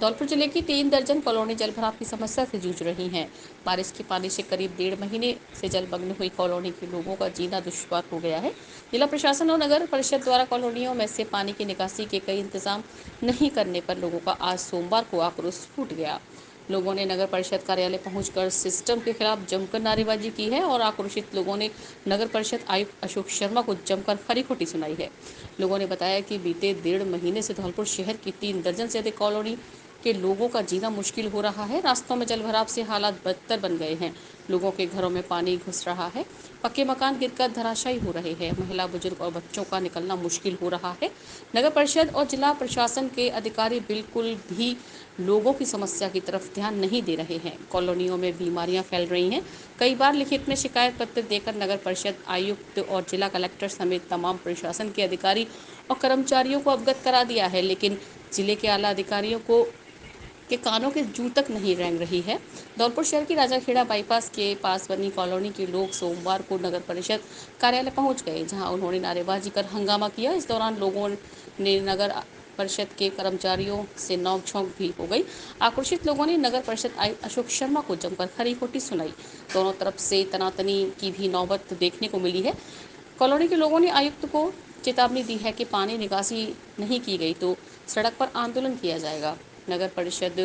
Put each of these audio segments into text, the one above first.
धौलपुर जिले की 3 दर्जन कॉलोनी जलभराव की समस्या से जूझ रही हैं। बारिश के पानी से करीब 1.5 महीने से जलमग्न हुई कॉलोनी के लोगों का जीना दुश्वार हो गया है। जिला प्रशासन और नगर परिषद द्वारा कॉलोनियों में से पानी की निकासी के कई इंतजाम नहीं करने पर लोगों का आज सोमवार को आक्रोश फूट गया। लोगों ने नगर परिषद कार्यालय पहुंचकर सिस्टम के खिलाफ जमकर नारेबाजी की है और आक्रोशित लोगों ने नगर परिषद आयुक्त अशोक शर्मा को जमकर खरी खोटी सुनाई है। लोगों ने बताया कि बीते 1.5 महीने से धौलपुर शहर की 3 दर्जन से अधिक कॉलोनी के लोगों का जीना मुश्किल हो रहा है। रास्तों में जलभराव से हालात बदतर बन गए हैं। लोगों के घरों में पानी घुस रहा है। पक्के मकान गिरकर धराशायी हो रहे हैं। महिला, बुजुर्ग और बच्चों का निकलना मुश्किल हो रहा है। नगर परिषद और जिला प्रशासन के अधिकारी बिल्कुल भी लोगों की समस्या की तरफ ध्यान नहीं दे रहे हैं। कॉलोनियों में बीमारियां फैल रही हैं। कई बार लिखित में शिकायत पत्र देकर नगर परिषद आयुक्त और जिला कलेक्टर समेत तमाम प्रशासन के अधिकारी और कर्मचारियों को अवगत करा दिया है, लेकिन जिले के आला अधिकारियों को के कानों के जू तक नहीं रेंग रही है। धौलपुर शहर की राजाखेड़ा बाईपास के पास बनी कॉलोनी के लोग सोमवार को नगर परिषद कार्यालय पहुंच गए, जहां उन्होंने नारेबाजी कर हंगामा किया। इस दौरान लोगों ने नगर परिषद के कर्मचारियों से नोक-झोंक भी हो गई। आक्रोशित लोगों ने नगर परिषद आयुक्त अशोक शर्मा को जमकर खरी खोटी सुनाई। दोनों तरफ से तनातनी की भी नौबत देखने को मिली है। कॉलोनी के लोगों ने आयुक्त को चेतावनी दी है कि पानी निकासी नहीं की गई तो सड़क पर आंदोलन किया जाएगा। नगर परिषद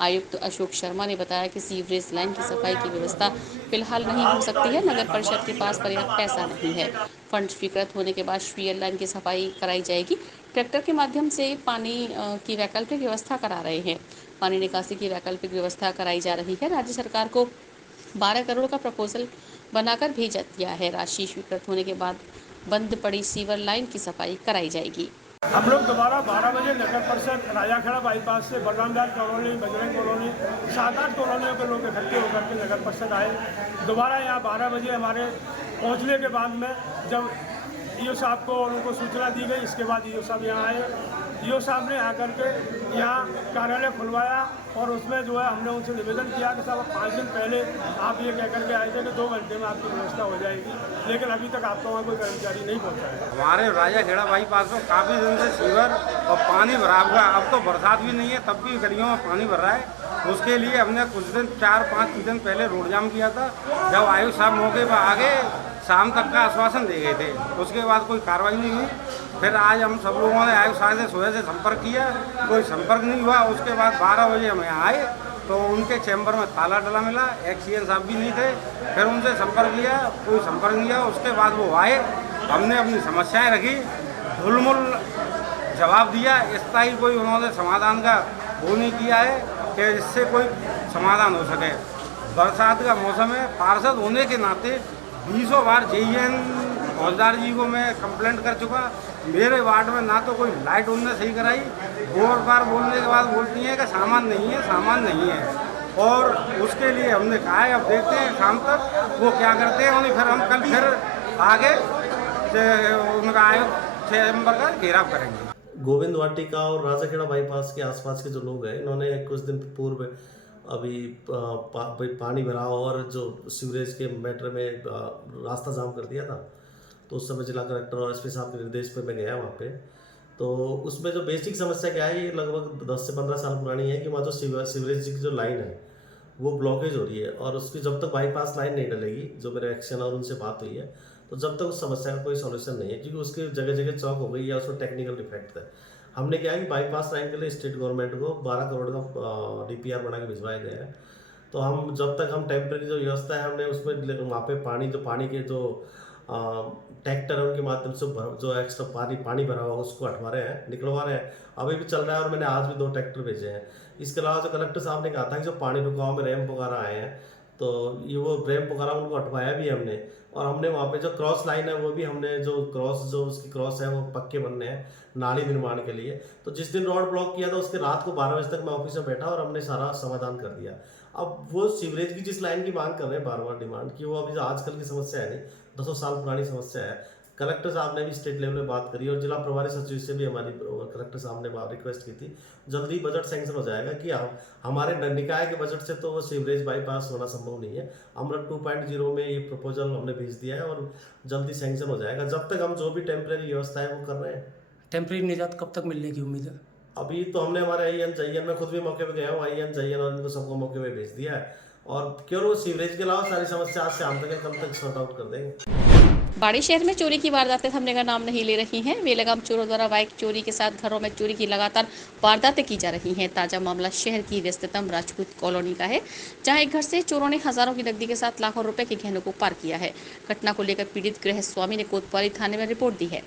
आयुक्त अशोक शर्मा ने बताया कि सीवरेज लाइन की सफाई की व्यवस्था फिलहाल नहीं हो सकती है। नगर परिषद के पास पर्याप्त पैसा नहीं है। फंड स्वीकृत होने के बाद श्वीयर लाइन की सफाई कराई जाएगी। ट्रैक्टर के माध्यम से पानी की वैकल्पिक व्यवस्था करा रहे हैं। पानी निकासी की वैकल्पिक व्यवस्था कराई जा रही है। राज्य सरकार को 12 करोड़ का प्रपोजल बनाकर भेजा दिया है। राशि स्वीकृत होने के बाद बंद पड़ी सीवर लाइन की सफाई कराई जाएगी। हम लोग दोबारा 12 बजे नगर परिषद राजाखेड़ा बाईपास से बलरामलाल कॉलोनी, बजरंग कॉलोनी, 7-8 कॉलोनियों के लोग इकट्ठे होकर के नगर परिषद आए। दोबारा यहाँ 12 बजे हमारे पहुँचने के बाद में जब ईओ साहब को उनको सूचना दी गई, इसके बाद ईओ साहब यहाँ आए। ईओ साहब ने आकर के यहाँ कार्यालय खुलवाया और उसमें जो है हमने उनसे निवेदन किया कि साहब 5 दिन पहले आप ये कह करके आए थे कि 2 घंटे में आपकी व्यवस्था हो जाएगी, लेकिन अभी तक आपका वहाँ कोई कर्मचारी नहीं पहुँचा है। हमारे राजाखेड़ा बाईपास में काफ़ी दिन से सीवर और पानी भरा हुआ है। अब तो बरसात भी नहीं है, तब भी गलियों में पानी भर रहा है। उसके लिए हमने कुछ दिन 4-5 दिन पहले रोड जाम किया था। जब आयुक्त साहब मौके पर आगे शाम तक का आश्वासन दे गए थे, उसके बाद कोई कार्रवाई नहीं हुई। फिर आज हम सब लोगों ने आयुक्त साहब से सुबह से संपर्क किया, कोई संपर्क नहीं हुआ। उसके बाद 12 बजे हम यहाँ आए तो उनके चैम्बर में ताला डला मिला। एक्सीएन साहब भी नहीं थे। फिर उनसे संपर्क लिया, कोई संपर्क नहीं किया। उसके बाद वो आए, हमने अपनी समस्याएं रखी, धुलमुल जवाब दिया। स्थायी कोई उन्होंने समाधान का वो नहीं किया है कि इससे कोई समाधान हो सके। बरसात का मौसम है, पार्षद होने के नाते 20 बार जेईएन फौजदार जी को मैं कंप्लेंट कर चुका। मेरे वार्ड में ना तो कोई लाइट उनने सही कराई। बहुत बार बोलने के बाद बोलती हैं कि सामान नहीं है, सामान नहीं है। और उसके लिए हमने कहा है अब देखते हैं शाम तक वो क्या करते हैं। उन्हें फिर हम कल फिर आगे उनका आयुक्त चैम्बर का घेराव करेंगे। गोविंद वाटिका और राजाखेड़ा बाईपास के आसपास के जो लोग हैं, इन्होंने कुछ दिन पूर्व अभी पानी भरा और जो सीवरेज के मैटर में रास्ता जाम कर दिया था। तो उस समय जिला कलेक्टर और एसपी साहब के निर्देश पे मैं गया वहाँ पे। तो उसमें जो बेसिक समस्या क्या है, ये लगभग 10 से 15 साल पुरानी है कि वहाँ जो सीवरेज की जो लाइन है वो ब्लॉकेज हो रही है। और उसकी जब तक बाईपास लाइन नहीं डलेगी, जो मेरे एक्शन और उनसे बात हुई है, तो जब तक उस समस्या का कोई सॉल्यूशन नहीं है, क्योंकि उसकी जगह जगह चौक हो गई या उसमें टेक्निकल डिफेक्ट है। हमने क्या है कि बाईपास लाइन के लिए स्टेट गवर्नमेंट को 12 करोड़ का डीपीआर बना के भिजवाए गए हैं। तो हम जब तक हम टेम्प्रेरी जो व्यवस्था है हमने उसमें वहाँ पे पानी के जो ट्रैक्टर है उनके माध्यम से जो एक्स्ट्रा पानी भरा हुआ उसको हटवा रहे हैं, निकलवा रहे हैं। अभी भी चल रहा है और मैंने आज भी 2 ट्रैक्टर भेजे हैं। इसके अलावा जो कलेक्टर साहब ने कहा था कि जो पानी रुकाव में रैंप वगैरह आए हैं, तो ये वो रैंप वगैरह उनको हटवाया भी हमने। और हमने वहाँ पे जो क्रॉस लाइन है वो भी हमने जो उसकी क्रॉस है वो पक्के बनने हैं नाली निर्माण के लिए। तो जिस दिन रोड ब्लॉक किया था उसके रात को 12 बजे तक मैं ऑफिस में बैठा और हमने सारा समाधान कर दिया। अब वो सीवरेज की जिस लाइन की मांग कर रहे हैं बार बार डिमांड की, वो अभी आजकल की समस्या है नहीं, 200 साल पुरानी समस्या है। कलेक्टर साहब ने भी स्टेट लेवल में बात करी और जिला प्रभारी सचिव से भी हमारी कलेक्टर साहब ने रिक्वेस्ट की थी। जल्दी बजट सैंक्शन हो जाएगा कि हमारे निकाय के बजट से तो वो सीवरेज बाईपास होना संभव नहीं है। अमृत 2.0 में ये प्रपोजल हमने भेज दिया है और जल्दी सैंक्शन हो जाएगा। जब तक हम जो भी टेम्प्रेरी व्यवस्था है वो कर रहे हैं। टेम्प्रेरी निजात कब तक मिलने की उम्मीद है? अभी तो हमने हमारे आईएन जयन में खुद भी मौके पे गया हूँ, आईएन जयन और इनको सबको मौके पे भेज दिया है। और केवल वो सीवरेज के अलावा सारी समस्या आज शाम तक कल तक सॉर्ट आउट कर देंगे। बाड़ी शहर में चोरी की वारदातें थमने का नाम नहीं ले रही हैं। बेलगाम चोरों द्वारा बाइक चोरी के साथ घरों में चोरी की लगातार वारदातें की जा रही हैं। ताजा मामला शहर की व्यस्ततम राजपूत कॉलोनी का है, जहां एक घर से चोरों ने हजारों की नकदी के साथ लाखों रुपए के गहनों को पार किया है। घटना को लेकर पीड़ित गृह स्वामी ने कोतवाली थाने में रिपोर्ट दी है।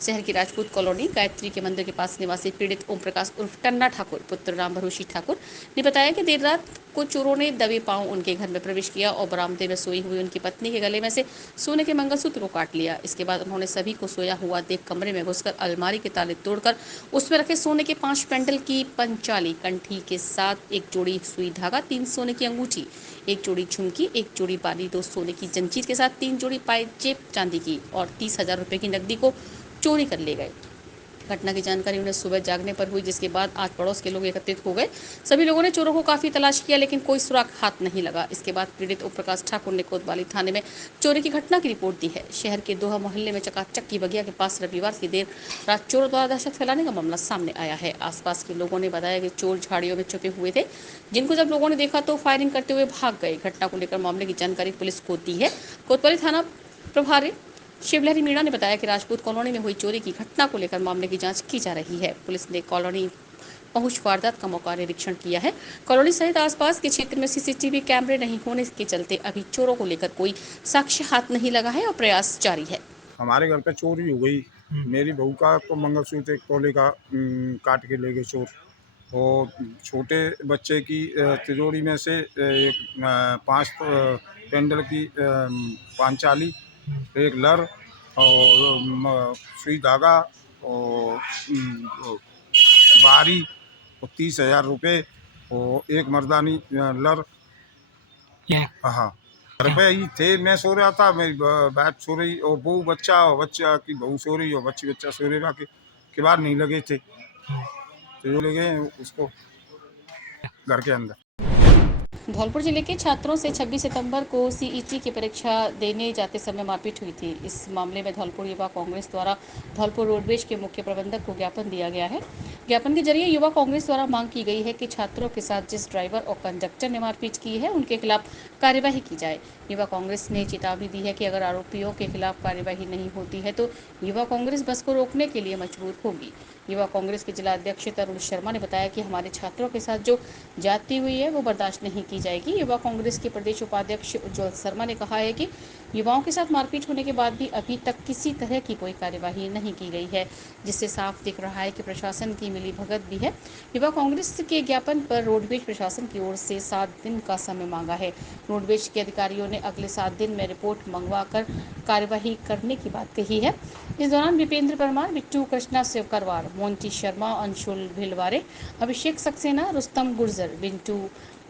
शहर की राजपूत कॉलोनी गायत्री के मंदिर के पास निवासी पीड़ित ओम प्रकाश उर्फ टन्ना ठाकुर पुत्र राम भरोशी ठाकुर ने बताया कि देर रात को चोरों ने दबे पांव उनके घर में प्रवेश किया और बरामदे में सोई हुई उनकी पत्नी के गले में से सोने के मंगलसूत्र को काट लिया। इसके बाद उन्होंने सभी को सोया हुआ देख कमरे में घुसकर अलमारी के ताले तोड़कर उसमें रखे सोने के 5 पेंडल की पंचाली कंठी के साथ एक जोड़ी सुई धागा, 3 सोने की अंगूठी, एक जोड़ी झुमकी, एक जोड़ी बाली, 2 सोने की जंजीर के साथ 3 जोड़ी पायजेब चांदी की और 30,000 रुपए की नकदी को चोरी कर ले गए। घटना की जानकारी उन्हें सुबह जागने पर हुई, जिसके बाद आज पड़ोस के लोग एकत्रित हो गए। सभी लोगों ने चोरों को काफी तलाश किया, लेकिन कोई सुराग हाथ नहीं लगा। इसके बाद पीड़ित ओम प्रकाश ठाकुर ने कोतवाली थाने में चोरी की घटना की रिपोर्ट दी है। शहर के दोहा मोहल्ले में चकाचक की बगिया के पास रविवार की देर रात चोरों द्वारा दहशत फैलाने का मामला सामने आया है। आसपास के लोगों ने बताया कि चोर झाड़ियों में छुपे हुए थे, जिनको जब लोगों ने देखा तो फायरिंग करते हुए भाग गए। घटना को लेकर मामले की जानकारी पुलिस को दी है। कोतवाली थाना प्रभारी शिवलहरी मीणा ने बताया कि राजपूत कॉलोनी में हुई चोरी की घटना को लेकर मामले की जांच की जा रही है। पुलिस ने कॉलोनी पहुंच वारदात का मौका निरीक्षण किया है। कॉलोनी सहित आसपास के क्षेत्र में सीसीटीवी कैमरे नहीं होने के चलते अभी चोरों को लेकर कोई साक्ष्य हाथ नहीं लगा है और प्रयास जारी है। हमारे घर पे चोरी हो गई। मेरी बहू का तो मंगलसूत्र 1 तोले का काट के ले गए चोर। और छोटे बच्चे की तिजोरी में से 5 पेंडल की पांचाली, 1 लर और सुई धागा और बारी और 30,000 रुपये और 1 मर्दानी लर। हाँ, घर पे ही थे। मैं सो रहा था, मेरी बात सो रही और बहू बच्चा की बहू सो रही और बच्चा सो रहा के बाहर नहीं लगे थे, तो जो ले गए उसको घर के अंदर। धौलपुर जिले के छात्रों से 26 सितंबर को सीईटी की परीक्षा देने जाते समय मारपीट हुई थी। इस मामले में धौलपुर युवा कांग्रेस द्वारा धौलपुर रोडवेज के मुख्य प्रबंधक को ज्ञापन दिया गया है। ज्ञापन के जरिए युवा कांग्रेस द्वारा मांग की गई है कि छात्रों के साथ जिस ड्राइवर और कंडक्टर ने मारपीट की है उनके खिलाफ कार्यवाही की जाए। युवा कांग्रेस ने चेतावनी दी है कि अगर आरोपियों के खिलाफ कार्यवाही नहीं होती है तो युवा कांग्रेस बस को रोकने के लिए मजबूर होगी। युवा कांग्रेस के जिला अध्यक्ष तरुण शर्मा ने बताया कि हमारे छात्रों के साथ जो जाती हुई है वो बर्दाश्त नहीं की जाएगी। युवा कांग्रेस के प्रदेश उपाध्यक्ष उज्ज्वल शर्मा ने कहा है कि युवाओं के साथ मारपीट होने के बाद भी अभी तक किसी तरह की कोई कार्यवाही नहीं की गई है, जिससे साफ दिख रहा है कि प्रशासन की मिलीभगत भी है। युवा कांग्रेस के ज्ञापन पर रोडवेज प्रशासन की ओर से 7 दिन का समय मांगा है। रोडवेज के अधिकारियों ने अगले 7 दिन में रिपोर्ट मंगवाकर कार्यवाही करने की बात कही है। इस दौरान विपेंद्र परमार, बिट्टू कृष्णा सेवकरवार, मोंटी शर्मा, अंशुल भिलवारे, अभिषेक सक्सेना, रुस्तम गुर्जर, बिंटू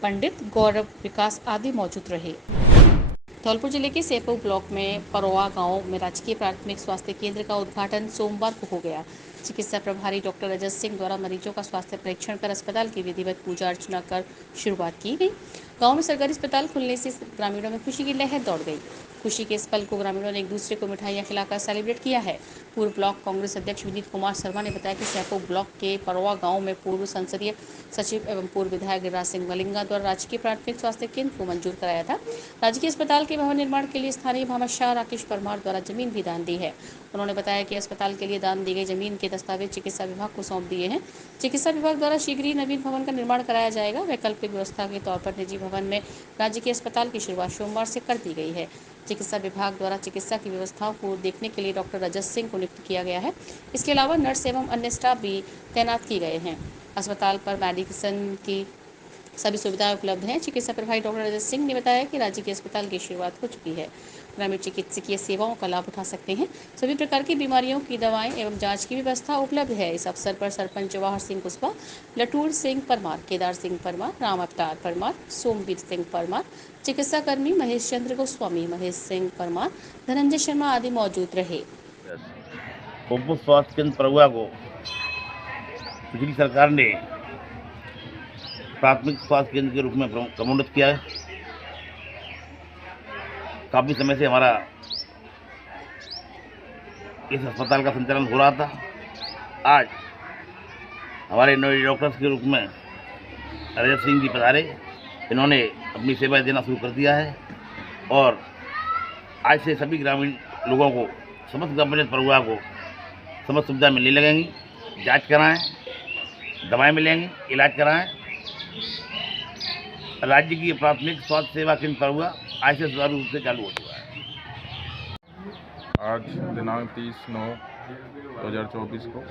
पंडित, गौरव विकास आदि मौजूद रहे। धौलपुर जिले के सेपो ब्लॉक में परोवा गांव में राजकीय प्राथमिक स्वास्थ्य केंद्र का उद्घाटन सोमवार को हो गया। चिकित्सा प्रभारी डॉक्टर रजत सिंह द्वारा मरीजों का स्वास्थ्य परीक्षण कर अस्पताल की विधिवत पूजा अर्चना कर शुरुआत की गई। गांव में सरकारी अस्पताल खुलने से ग्रामीणों में खुशी की लहर दौड़ गई। खुशी के इस पल को ग्रामीणों ने एक दूसरे को मिठाइयां खिलाकर सेलिब्रेट किया है। पूर्व ब्लॉक कांग्रेस अध्यक्ष विनीत कुमार शर्मा ने बताया कि सैपो ब्लॉक के परोवा गांव में पूर्व संसदीय सचिव एवं पूर्व विधायक गिरिराज सिंह मलिंगा द्वारा राजकीय प्राथमिक स्वास्थ्य केंद्र को मंजूर कराया था। राजकीय अस्पताल के भवन निर्माण के लिए स्थानीय भामाशाह राकेश परमार द्वारा जमीन भी दान दी है। उन्होंने बताया कि अस्पताल के लिए दान दी गई जमीन के दस्तावेज चिकित्सा विभाग को सौंप दिए हैं। चिकित्सा विभाग द्वारा शीघ्र ही नवीन भवन का निर्माण कराया जाएगा। वैकल्पिक व्यवस्था के तौर पर निजी भवन में राज्य के अस्पताल की शुरुआत सोमवार से कर दी गई है। चिकित्सा विभाग द्वारा चिकित्सा की व्यवस्थाओं को देखने के लिए डॉक्टर रजत सिंह को नियुक्त किया गया है। इसके अलावा नर्स एवं अन्य स्टाफ भी तैनात किए गए हैं। अस्पताल पर मेडिसिन की सभी सुविधाएं उपलब्ध हैं। चिकित्सा प्रभारी डॉक्टर रजत सिंह ने बताया कि राज्य के अस्पताल की शुरुआत हो चुकी है। ग्रामीण चिकित्सकीय सेवाओं का लाभ उठा सकते हैं। सभी प्रकार की बीमारियों की दवाएं एवं जांच की व्यवस्था उपलब्ध है। इस अवसर पर सरपंच जवाहर सिंह कुशवाहा, लटूर सिंह परमार, केदार सिंह परमार, राम अवतार परमार, सोमवीर सिंह परमार, चिकित्सा कर्मी महेश चंद्र गोस्वामी, महेश सिंह परमार, धनंजय शर्मा आदि मौजूद रहे। उप स्वास्थ्य केंद्र परुआ को पिछली सरकार ने प्राथमिक स्वास्थ्य केंद्र के रूप में प्रोमोट किया है। काफ़ी समय से हमारा इस अस्पताल का संचालन हो रहा था। आज हमारे नए डॉक्टर्स के रूप में रजत सिंह जी पधारे। इन्होंने अपनी सेवाएं देना शुरू कर दिया है और आज से सभी ग्रामीण लोगों को, समस्त ग्राम पंचायत परिवार को समस्त सुविधा मिलने लगेंगी। जांच कराएं, दवाएं मिलेंगी, इलाज कराएं। राज्य की प्राथमिक स्वास्थ्य सेवा केंद्र परुआ आज से सुचारू रूप से चालू हो चुका है। आज दिनांक 30/9/2024 को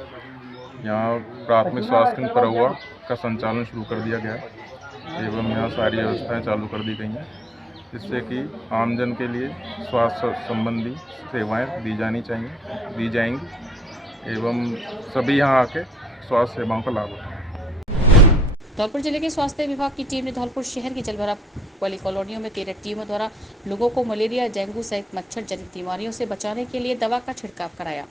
यहाँ प्राथमिक स्वास्थ्य केंद्र परुआ का संचालन शुरू कर दिया गया है एवं यहाँ सारी व्यवस्थाएं चालू कर दी गई हैं, जिससे कि आमजन के लिए स्वास्थ्य संबंधी सेवाएं दी जाएंगी एवं सभी यहाँ आके स्वास्थ्य सेवाओं का लाभ उठाएं। धौलपुर जिले के स्वास्थ्य विभाग की टीम ने धौलपुर शहर की जलभराव वाली कॉलोनियों में 13 टीमों द्वारा लोगों को मलेरिया, डेंगू सहित मच्छर जनित बीमारियों से बचाने के लिए दवा का छिड़काव कराया।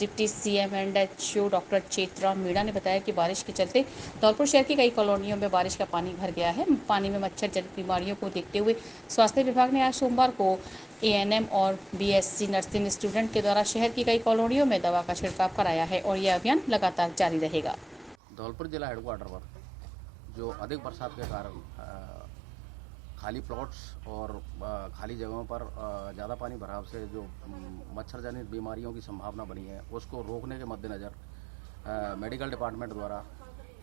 Deputy CMNHO doctor Chetram Meena ने बताया कि बारिश के चलते धौलपुर शहर की कई कॉलोनियों में बारिश का पानी भर गया है। पानी में मच्छर जनित बीमारियों को देखते हुए स्वास्थ्य विभाग ने आज सोमवार को ANM और BSc नर्सिंग स्टूडेंट के द्वारा शहर की कई कॉलोनियों में दवा का छिड़काव कराया है और यह अभियान लगातार जारी रहेगा। धौलपुर जिला हेडक्वार्टर पर जो अधिक बरसात के कारण खाली प्लॉट्स और खाली जगहों पर ज़्यादा पानी भराव से जो मच्छर जनित बीमारियों की संभावना बनी है, उसको रोकने के मद्देनज़र मेडिकल डिपार्टमेंट द्वारा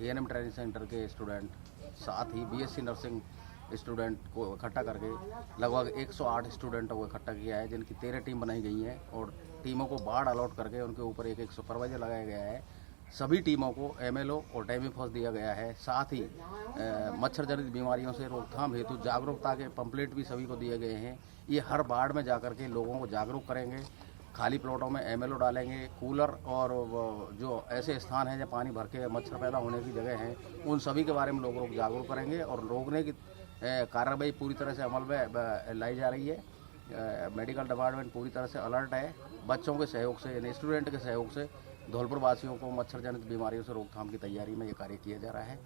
ANM ट्रेनिंग सेंटर के स्टूडेंट, साथ ही BSc नर्सिंग स्टूडेंट को इकट्ठा करके लगभग 108 स्टूडेंटों को इकट्ठा किया है, जिनकी 13 टीम बनाई गई हैं और टीमों को वार्ड अलॉट करके उनके ऊपर एक सुपरवाइजर लगाया गया है। सभी टीमों को MLO और टाइमिफॉस दिया गया है। साथ ही मच्छर जनित बीमारियों से रोकथाम हेतु जागरूकता के पंपलेट भी सभी को दिए गए हैं। ये हर वार्ड में जाकर के लोगों को जागरूक करेंगे। खाली प्लॉटों में MLO डालेंगे। कूलर और जो ऐसे स्थान हैं जहाँ पानी भर के मच्छर पैदा होने की जगह हैं, उन सभी के बारे में लोगों को जागरूक करेंगे और रोकने की कार्रवाई पूरी तरह से अमल में लाई जा रही है। मेडिकल डिपार्टमेंट पूरी तरह से अलर्ट है। बच्चों के सहयोग से, यानी स्टूडेंट के सहयोग से धौलपुर वासियों को मच्छर जनित बीमारियों से रोकथाम की तैयारी में ये कार्य किया जा रहा है।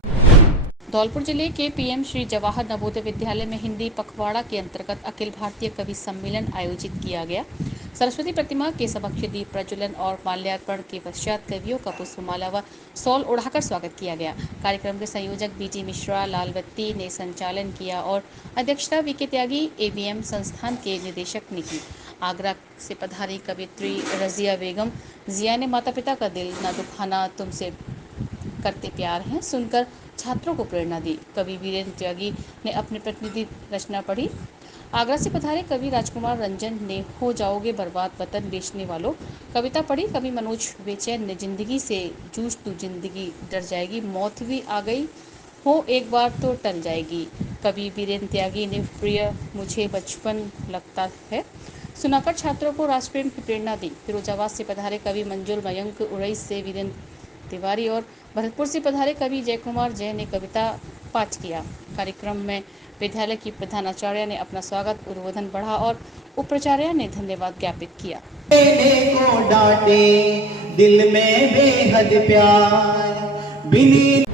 धौलपुर जिले के PM श्री जवाहर नवोदय विद्यालय में हिंदी पखवाड़ा के अंतर्गत अखिल भारतीय कवि सम्मेलन आयोजित किया गया। सरस्वती प्रतिमा के समक्ष दीप प्रज्वलन और माल्यार्पण के पश्चात कवियों का पुष्पमाला व शॉल ओढ़ाकर स्वागत किया गया। कार्यक्रम के संयोजक BG मिश्रा लालवत्ती ने संचालन किया और अध्यक्षता VK त्यागी ABM संस्थान के निदेशक ने की। आगरा से पधारी कवियत्री रजिया बेगम जिया ने माता पिता का दिल न दुखाना तुमसे करते प्यार हैं सुनकर छात्रों को प्रेरणा दी। कवि वीरेंद्र त्यागी ने अपनी प्रतिनिधि रचना पढ़ी। आगरा से पधारे कवि राजकुमार रंजन ने हो जाओगे बर्बाद वतन बेचने वालों कविता पढ़ी। कवि मनोज बेचैन ने जिंदगी से जूझ तू जिंदगी डर जाएगी, मौत भी आ गई हो एक बार तो टल जाएगी। कवि वीरेंद्र त्यागी ने प्रिय मुझे बचपन लगता है सुनाकर छात्रों को राष्ट्रप्रेम की प्रेरणा दी। फिरोजाबाद से पधारे कवि मंजुल मयंक, उड़ईस से वीरेंद्र तिवारी और भरतपुर से पधारे कवि जयकुमार जय ने कविता पाठ किया। कार्यक्रम में विद्यालय की प्रधानाचार्य ने अपना स्वागत उद्बोधन पढ़ा और उपाचार्य ने धन्यवाद ज्ञापित किया। को डांटे दिल में बेहद प्यार बिनी।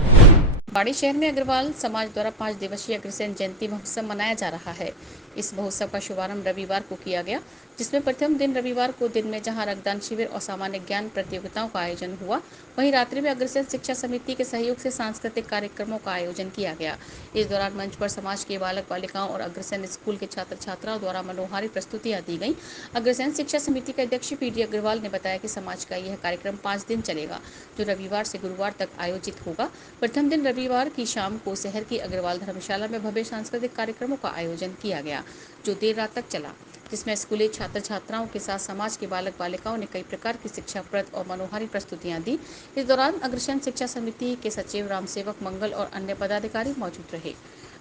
बाड़ी शहर में अग्रवाल समाज द्वारा 5 दिवसीय अग्रसेन जयंती महोत्सव मनाया जा रहा है। इस महोत्सव का शुभारंभ रविवार को किया गया, जिसमें प्रथम दिन रविवार को दिन में जहां रक्तदान शिविर और सामान्य ज्ञान प्रतियोगिताओं का आयोजन हुआ, वहीं रात्रि में अग्रसेन शिक्षा समिति के सहयोग से सांस्कृतिक कार्यक्रमों का आयोजन किया गया। इस दौरान मंच पर समाज के बालक बालिकाओं और अग्रसेन स्कूल के छात्र छात्राओं द्वारा मनोहारी प्रस्तुतियां दी गई। अग्रसेन शिक्षा समिति के अध्यक्ष PD अग्रवाल ने बताया कि समाज का यह कार्यक्रम 5 दिन चलेगा, जो रविवार से गुरुवार तक आयोजित होगा। प्रथम दिन रविवार की शाम को शहर की अग्रवाल धर्मशाला में भव्य सांस्कृतिक कार्यक्रमों का आयोजन किया गया, जो देर रात तक चला, जिसमें स्कूली छात्र छात्राओं के साथ समाज के बालक बालिकाओं ने कई प्रकार की शिक्षाप्रद और मनोहारी प्रस्तुतियां दी। इस दौरान अग्रसेन शिक्षा समिति के सचिव रामसेवक मंगल और अन्य पदाधिकारी मौजूद रहे।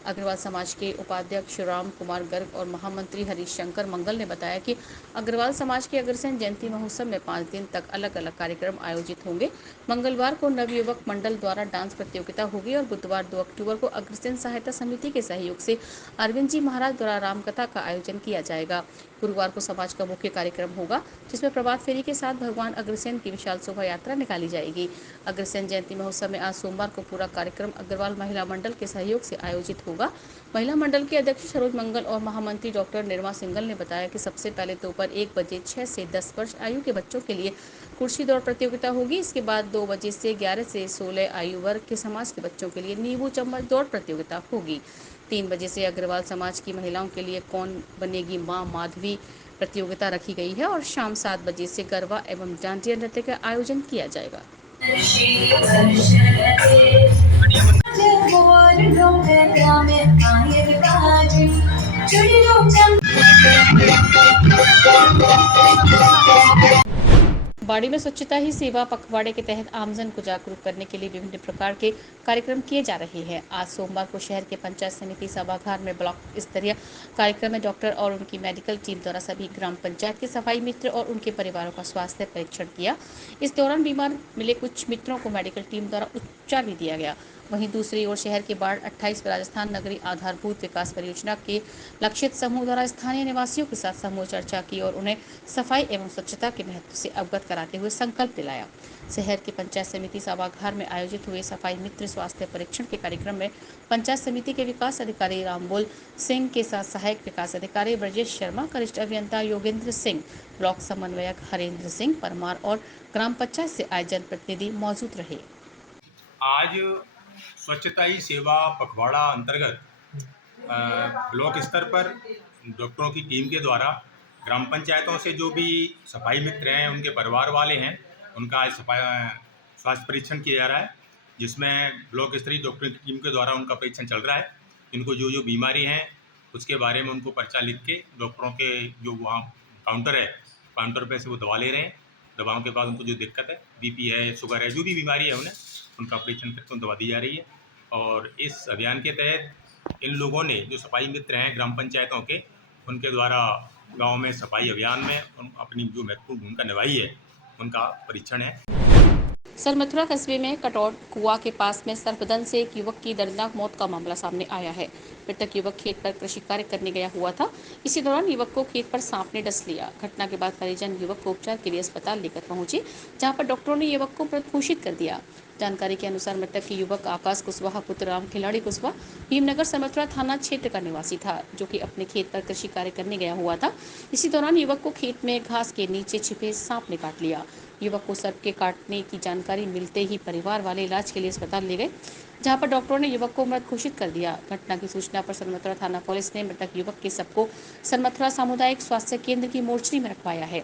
अग्रवाल समाज के उपाध्यक्ष राम कुमार गर्ग और महामंत्री हरीश शंकर मंगल ने बताया कि अग्रवाल समाज के अग्रसेन जयंती महोत्सव में 5 दिन तक अलग अलग कार्यक्रम आयोजित होंगे। मंगलवार को नवयुवक मंडल द्वारा डांस प्रतियोगिता होगी और बुधवार 2 अक्टूबर को अग्रसेन सहायता समिति के सहयोग से अरविंद जी महाराज द्वारा रामकथा का आयोजन किया जाएगा। गुरुवार को समाज का मुख्य कार्यक्रम होगा, जिसमें प्रभात फेरी के साथ भगवान अग्रसेन की विशाल शोभा यात्रा निकाली जाएगी। अग्रसेन जयंती महोत्सव में आज सोमवार को पूरा कार्यक्रम अग्रवाल महिला मंडल के सहयोग से आयोजित होगा। महिला मंडल के अध्यक्ष सरोज मंगल और महामंत्री डॉक्टर निर्मा सिंगल ने बताया कि सबसे पहले दोपहर 1 बजे 6 से 10 वर्ष आयु के बच्चों के लिए कुर्सी दौड़ प्रतियोगिता होगी। इसके बाद 2 बजे से 11 से 16 आयु वर्ग के समाज के बच्चों के लिए नींबू चम्मच दौड़ प्रतियोगिता होगी। 3 बजे से अग्रवाल समाज की महिलाओं के लिए कौन बनेगी मां माधवी प्रतियोगिता रखी गई है और शाम 7 बजे से गरबा एवं डांडिया नृत्य का आयोजन किया जाएगा। बाड़ी में स्वच्छता ही सेवा पखवाड़े के तहत आमजन को जागरूक करने के लिए विभिन्न प्रकार के कार्यक्रम किए जा रहे हैं। आज सोमवार को शहर के पंचायत समिति सभागार में ब्लॉक स्तरीय कार्यक्रम में डॉक्टर और उनकी मेडिकल टीम द्वारा सभी ग्राम पंचायत के सफाई मित्र और उनके परिवारों का स्वास्थ्य परीक्षण किया। इस दौरान बीमार मिले कुछ मित्रों को मेडिकल टीम द्वारा उपचार भी दिया गया। वहीं दूसरी ओर शहर के वार्ड 28 राजस्थान नगरीय आधारभूत विकास परियोजना के लक्षित समूह द्वारा स्थानीय निवासियों के साथ समूह चर्चा की और उन्हें सफाई एवं स्वच्छता के महत्व से अवगत कराते हुए संकल्प दिलाया। शहर के पंचायत समिति सभागार में आयोजित हुए सफाई मित्र स्वास्थ्य परीक्षण के कार्यक्रम में पंचायत समिति के विकास अधिकारी रामबोल सिंह के साथ सहायक विकास अधिकारी ब्रजेश शर्मा, वरिष्ठ अभियंता योगेंद्र सिंह, ब्लॉक समन्वयक हरेंद्र सिंह परमार और ग्राम पंचायत से आए जनप्रतिनिधि मौजूद रहे। आज स्वच्छता ही सेवा पखवाड़ा अंतर्गत ब्लॉक स्तर पर डॉक्टरों की टीम के द्वारा ग्राम पंचायतों से जो भी सफाई मित्र हैं, उनके परिवार वाले हैं, उनका आज स्वास्थ्य परीक्षण किया जा रहा है, जिसमें ब्लॉक स्तरीय डॉक्टरों की टीम के द्वारा उनका परीक्षण चल रहा है। इनको जो जो बीमारी हैं उसके बारे में उनको पर्चा लिख के डॉक्टरों के जो वहाँ काउंटर है, काउंटर पे से वो दवा ले रहे हैं। दवाओं के बाद उनको जो दिक्कत है, बीपी है, शुगर है, जो भी बीमारी है उन्हें उनका परीक्षण करके दवा दी जा रही है। और इस अभियान के तहत इन लोगों ने जो सफाई मित्र हैं ग्राम पंचायतों के, उनके द्वारा गांव में सफाई अभियान में अपनी जो महत्वपूर्ण भूमिका निभाई है, उनका परीक्षण है। सरमथुरा कस्बे में कटौट कुआ के पास में सर्पदंश से एक युवक की दर्दनाक मौत का मामला सामने आया है। मृतक युवक खेत पर कृषि कार्य करने गया हुआ था। इसी दौरान युवक को खेत पर सांप ने डस लिया। घटना के बाद परिजन युवक को उपचार के लिए अस्पताल लेकर पहुंचे, जहां पर डॉक्टरों ने युवक को मृत घोषित कर दिया। जानकारी के अनुसार मृतक की युवक आकाश कुशवाहा पुत्र राम खिलाड़ी कुशवाहा भीमनगर सरमथुरा थाना क्षेत्र का निवासी था, जो कि अपने खेत पर कृषि कार्य करने गया हुआ था। इसी दौरान युवक को खेत में घास के नीचे छिपे सांप ने काट लिया। युवक को सर्प के काटने की जानकारी मिलते ही परिवार वाले इलाज के लिए अस्पताल ले गए, जहां पर डॉक्टरों ने युवक को मृत घोषित कर दिया। घटना की सूचना पर सरमथुरा थाना पुलिस ने मृतक युवक के शव को सरमथुरा सामुदायिक स्वास्थ्य केंद्र की मोर्चरी में रखवाया है,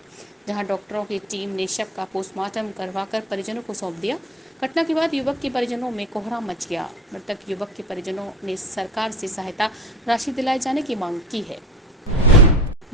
जहां डॉक्टरों की टीम ने शव का पोस्टमार्टम करवाकर परिजनों को सौंप दिया। घटना के बाद युवक के परिजनों में कोहराम मच गया। मृतक युवक के परिजनों ने सरकार से सहायता राशि दिलाए जाने की मांग की है।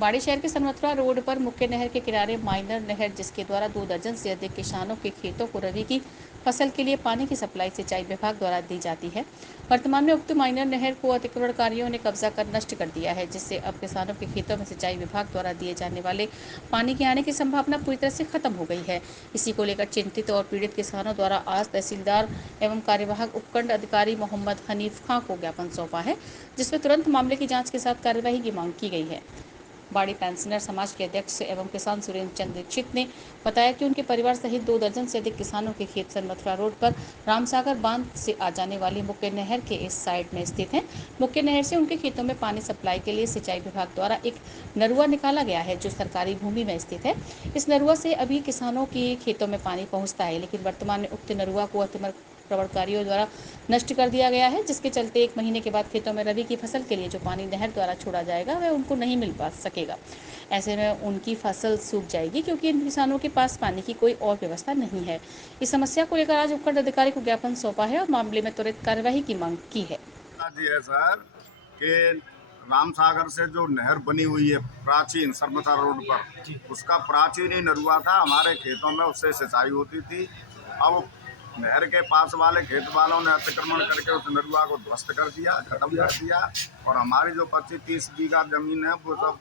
बाड़ी शहर के सरमथुरा रोड पर मुख्य नहर के किनारे माइनर नहर, जिसके द्वारा 2 दर्जन से अधिक किसानों के खेतों को रबी की फसल के लिए पानी की सप्लाई सिंचाई विभाग द्वारा दी जाती है। वर्तमान में उक्त माइनर नहर को अतिक्रमणकारियों ने कब्जा कर नष्ट कर दिया है, जिससे अब किसानों के खेतों में सिंचाई विभाग द्वारा दिए जाने वाले पानी के आने की संभावना पूरी तरह से खत्म हो गई है। इसी को लेकर चिंतित और पीड़ित किसानों द्वारा आज तहसीलदार एवं कार्यवाहक उपखंड अधिकारी मोहम्मद हनीफ खां को ज्ञापन सौंपा है, जिसमें तुरंत मामले की जाँच के साथ कार्यवाही की मांग की गई है। बाड़ी पेंशनर समाज के अध्यक्ष एवं किसान सुरेंद्र चंद्र दीक्षित ने बताया कि उनके परिवार सहित 2 दर्जन से अधिक किसानों के खेत सरमथुरा रोड पर रामसागर बांध से आ जाने वाली मुख्य नहर के इस साइड में स्थित हैं। मुख्य नहर से उनके खेतों में पानी सप्लाई के लिए सिंचाई विभाग द्वारा एक नरुआ निकाला गया है, जो सरकारी भूमि में स्थित है। इस नरुआ से अभी किसानों के खेतों में पानी पहुँचता है, लेकिन वर्तमान में उक्त नरुआ को अतिक्रमणकारियों द्वारा नष्ट कर दिया गया है, जिसके चलते 1 महीने के बाद खेतों में रबी की फसल के लिए जो पानी नहर द्वारा छोड़ा जाएगा वह उनको नहीं मिल पा सकेगा। ऐसे में उनकी फसल सूख जाएगी, क्योंकि इन किसानों के पास पानी की कोई और व्यवस्था नहीं है। इस समस्या को लेकर आज उपखंड अधिकारी को ज्ञापन सौंपा है और मामले में त्वरित कार्यवाही की मांग की है। सर कि रामसागर से जो नहर बनी हुई है प्राचीन सरमथुरा रोड पर, उसका प्राचीन ही नरुआ था। हमारे खेतों में उससे सिंचाई होती थी। अब नहर के पास वाले खेत वालों ने अतिक्रमण करके उस नरुआ को ध्वस्त कर दिया, खत्म कर दिया, और हमारी जो 25-30 बीघा जमीन है वो सब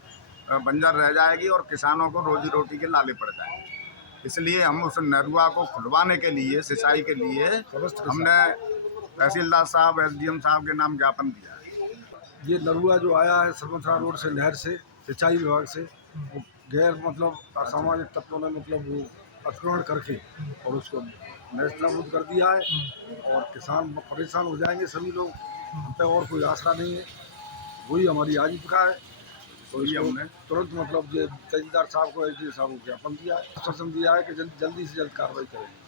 बंजर रह जाएगी और किसानों को रोजी रोटी के लाले पड़ जाएंगे। इसलिए हम उस नरुआ को खुलवाने के लिए, सिंचाई के लिए हमने तहसीलदार साहब, SDM साहब के नाम ज्ञापन दिया है। ये नरुआ जो आया है सरमथुरा रोड से, नहर से, सिंचाई विभाग से, वो गैर असामाजिक तत्वों ने वो अतिक्रमण करके और उसको नेस्तनाबूद कर दिया है, और किसान परेशान हो जाएंगे सभी लोग। हम पे और कोई आसरा नहीं है, वही हमारी आजीविका है। तो इसको तुरंत मतलब ये तहसीलदार साहब को एसडीओ साहब को ज्ञापन दिया है, आश्वासन दिया है कि जल्दी से जल्द कार्रवाई करें।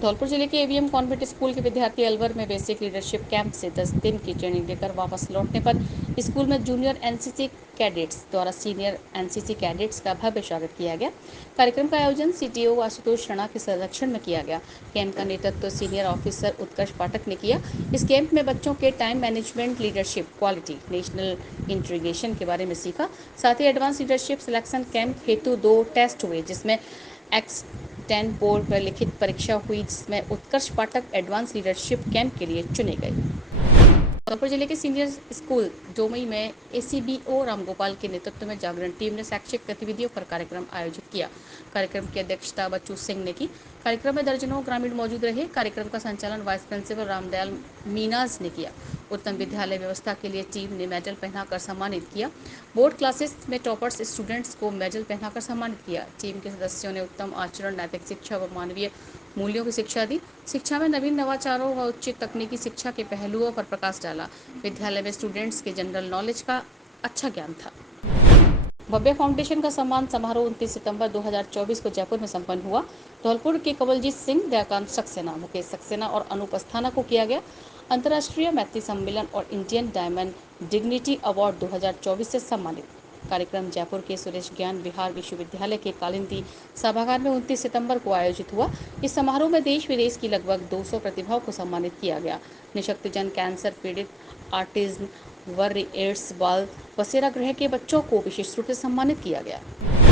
धौलपुर जिले के एवीएम कॉन्वेंट स्कूल के विद्यार्थी अलवर में बेसिक लीडरशिप कैंप से 10 दिन की ट्रेनिंग लेकर वापस लौटने पर स्कूल में जूनियर एनसीसी कैडेट्स द्वारा सीनियर एनसीसी कैडेट्स का भव्य स्वागत किया गया। कार्यक्रम का आयोजन सीटीओ आशुतोष राणा के संरक्षण में किया गया। कैंप का नेतृत्व सीनियर ऑफिसर उत्कर्ष पाठक ने किया। इस कैंप में बच्चों के time management, leadership quality, national integration के बारे में सीखा। साथ ही एडवांस लीडरशिप सिलेक्शन कैंप हेतु 2 टेस्ट हुए, जिसमें X10 बोर्ड पर लिखित परीक्षा हुई, जिसमें उत्कर्ष पाठक एडवांस लीडरशिप कैंप के लिए चुने गए। धौलपुर जिले के सीनियर स्कूल डोमई में एसीबीओ रामगोपाल के नेतृत्व में जागरण टीम ने शैक्षिक गतिविधियों पर कार्यक्रम आयोजित किया। कार्यक्रम की अध्यक्षता बच्चू सिंह ने की। कार्यक्रम में दर्जनों ग्रामीण मौजूद रहे। कार्यक्रम का संचालन वाइस प्रिंसिपल रामदयाल मीनाज ने किया। उत्तम विद्यालय व्यवस्था के लिए टीम ने मेडल पहनाकर सम्मानित किया। बोर्ड क्लासेस में टॉपर्स स्टूडेंट्स को मेडल पहनाकर सम्मानित किया। टीम के सदस्यों ने उत्तम आचरण, नैतिक शिक्षा व मानवीय मूल्यों की शिक्षा दी। शिक्षा में नवीन नवाचारों व उच्च तकनीकी शिक्षा के पहलुओं पर प्रकाश डाला। विद्यालय में स्टूडेंट्स के जनरल नॉलेज का अच्छा ज्ञान था। भव्य फाउंडेशन का सम्मान समारोह 29 सितंबर 2024 को जयपुर में संपन्न हुआ। धौलपुर के कवलजीत सिंह, दयाकांत सक्सेना, मुकेश सक्सेना और अनूप अस्थाना को किया गया। अंतर्राष्ट्रीय मैत्री सम्मेलन और इंडियन डायमंड डिग्निटी अवार्ड 2024 से सम्मानित। कार्यक्रम जयपुर के सुरेश ज्ञान विहार विश्वविद्यालय के कालिंदी सभागार में 29 सितंबर को आयोजित हुआ। इस समारोह में देश विदेश की लगभग 200 प्रतिभाओं को सम्मानित किया गया। निशक्तजन, कैंसर पीड़ित, ऑटिज्म, वर्री, एड्स, बाल बसेरा गृह के बच्चों को विशेष रूप से सम्मानित किया गया।